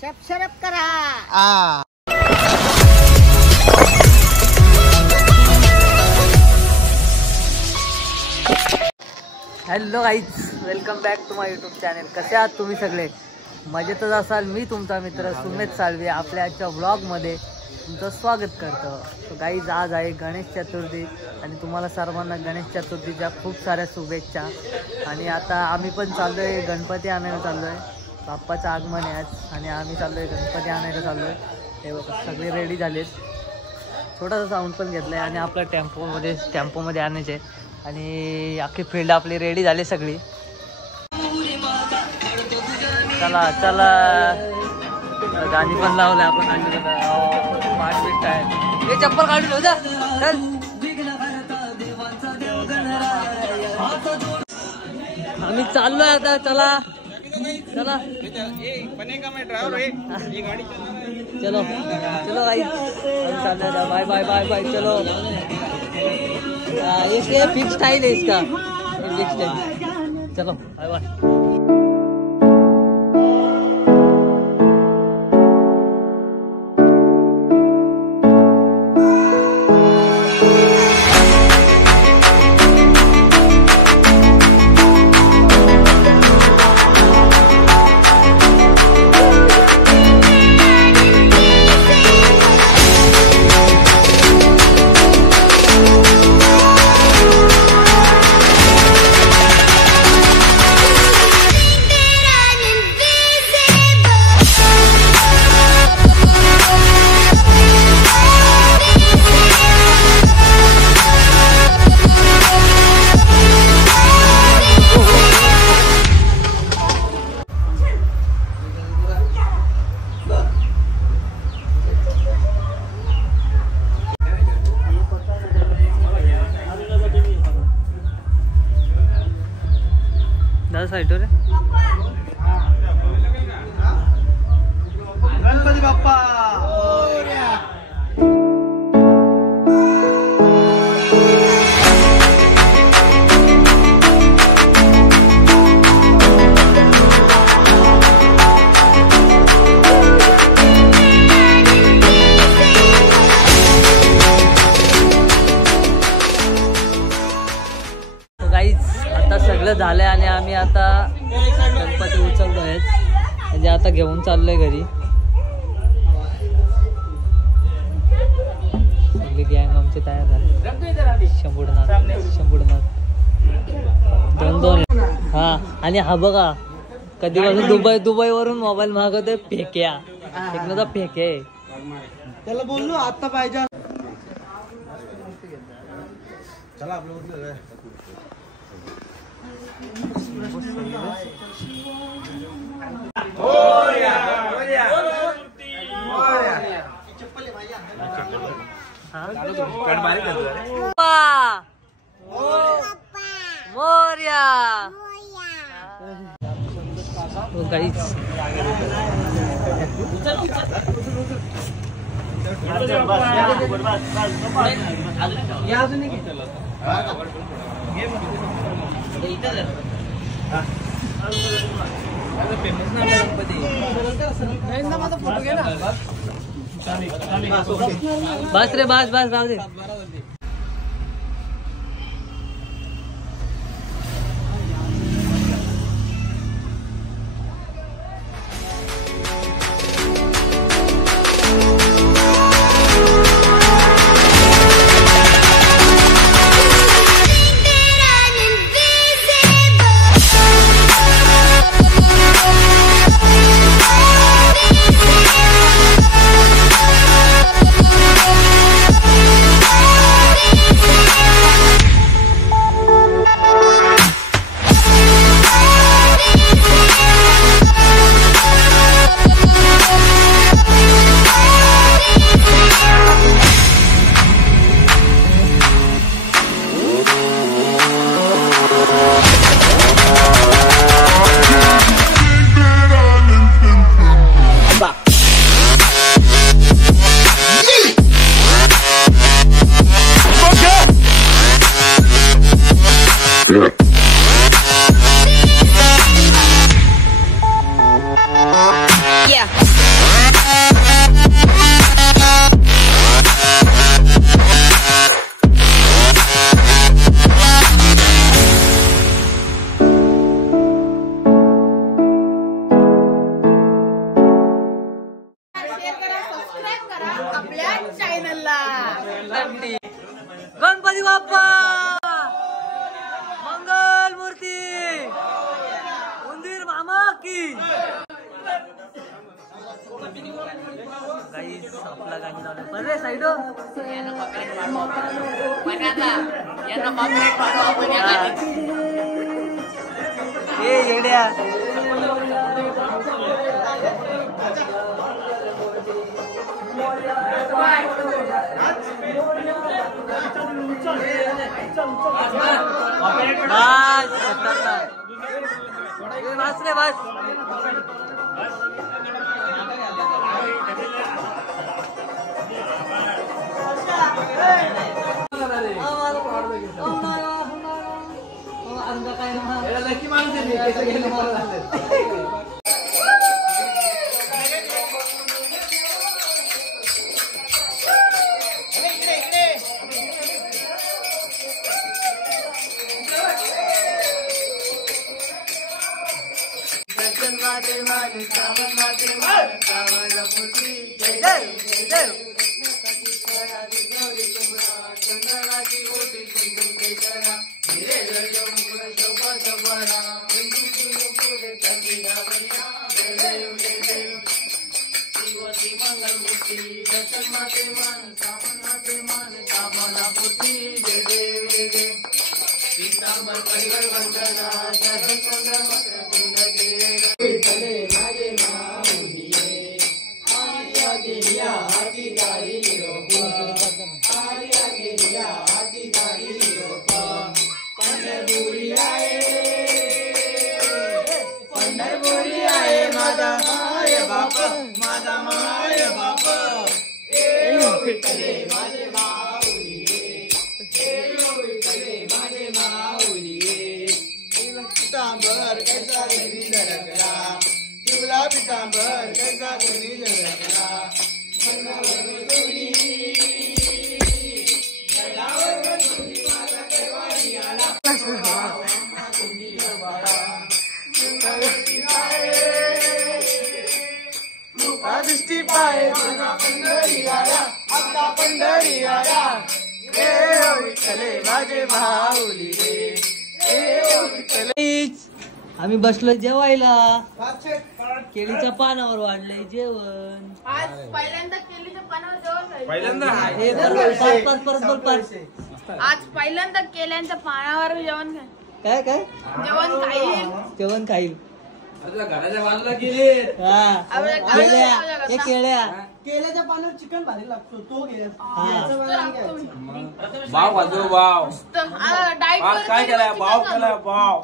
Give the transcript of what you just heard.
Subscribe करा। Hello guys, welcome back to my YouTube channel. कसे आहात तुम्ही सगळे? मजेतच असाल। मी तुमचा मित्र सुमेध साळवे आपल्या आजच्या व्लॉगमध्ये तुमचं स्वागत करतो। तो गाईज, आज आहे गणेश चतुर्थी आणि तुम्हाला सर्वांना गणेश चतुर्थीच्या खूप साऱ्या शुभेच्छा। आणि आता आम्ही पण चाललो आहे, गणपती आणायला चाललो आहे। बाप्पाचं आगमन आहे आज आणि आम्ही चाललो आहे गणपती आणायला चाललो आहे। हे बघा, सगळे रेडी झालेत। छोटासा साऊंड पण घेतला आहे आणि आपला टेम्पोमध्ये आणायचे आणि अख्खी फील्ड आपली रेडी झाली सगळी। चला चला, गाणी पण लावले आपण। हे चप्पल काढून होता, चल आम्ही चाललोय आता। चला चला चलो चलो भाई, चलो बाय बाय बाय बाय। चलो, ये फिक्स स्टाइल है इसका, फिक्स स्टाइल। चलो बाय बाय। साइड रे गणपती बाप्पा सगळं झालंय आणि आम्ही आता गणपती उचलतो आहेत, म्हणजे आता घेऊन चाललोय घरी। सगळी गँग आमची तयार झाली। शंभूडनाथ दोन हा। आणि हा बघा, कधीपासून दुबईवरून मोबाईल मागवतोय फेक्या, एकदा फेके त्याला बोललो आता पाहिजे। चला आपलं बस रे, बस बस जाऊ दे। Yeah. गणपती बाप्पा मंगल मूर्ती उंदीर मामा की गाईस आपला गाणी लावलं बरे साईड हे येड्या बस रे बस आम्ही बसलोय जेवायला केळीच्या पानावर वाढलंय जेवण आज पहिल्यांदा केळीच्या पानावर जेवण पहिल्यांदा आज पहिल्यांदा केळ्यांच्या पानावर जेवण काय काय जेवण खाईल जेवण खाईल घराच्या बाजूला गेले केल्याच्या पानावर चिकन भारी लागतो तो भाव खातो भाव डाईट काय केलाय भाव केलाय भाव